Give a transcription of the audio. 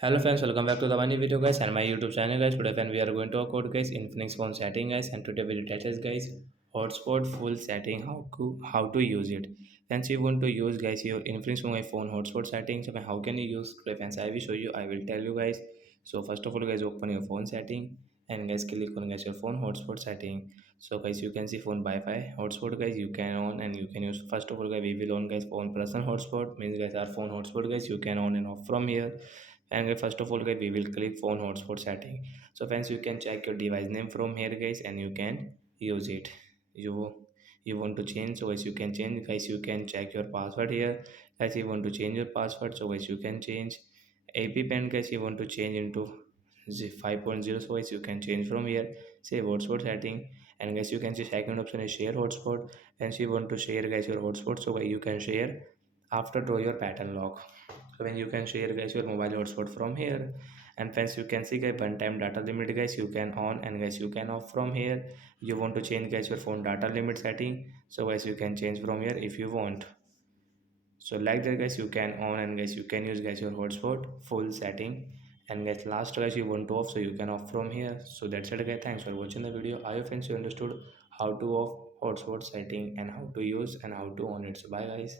Hello friends, welcome back to the one new video guys and my YouTube channel guys. Today friend we are going to talk about guys Infinix phone setting guys, and today we will test guys hotspot full setting, how to use it. Friends, you want to use guys your Infinix phone hotspot settings. So how can you use today friends? I will show you. I will tell you guys. So first of all guys, open your phone setting and guys click on guys your phone hotspot setting. So guys you can see phone Wi-Fi hotspot guys you can on and you can use. First of all guys we will on guys phone personal hotspot, means guys our phone hotspot guys you can on and off from here. And first of all guys we will click phone hotspot setting. So friends you can check your device name from here guys and you can use it. You want to change, so guys you can change. Guys you can check your password here. Guys you want to change your password, so guys you can change. AP pen guys you want to change into 5.0, so guys you can change from here. Say hotspot setting, and guys you can see second option is share hotspot. And you want to share guys your hotspot, so guys you can share after draw your pattern lock. So when you can share guys your mobile hotspot from here. And friends you can see guys one time data limit guys you can on and guys you can off from here. You want to change guys your phone data limit setting, so guys you can change from here if you want. So like that guys you can on and guys you can use guys your hotspot full setting. And guys last guys you want to off, so you can off from here. So that's it guys, thanks for watching the video. I hope friends you understood how to off hotspot setting and how to use and how to on it. So bye guys.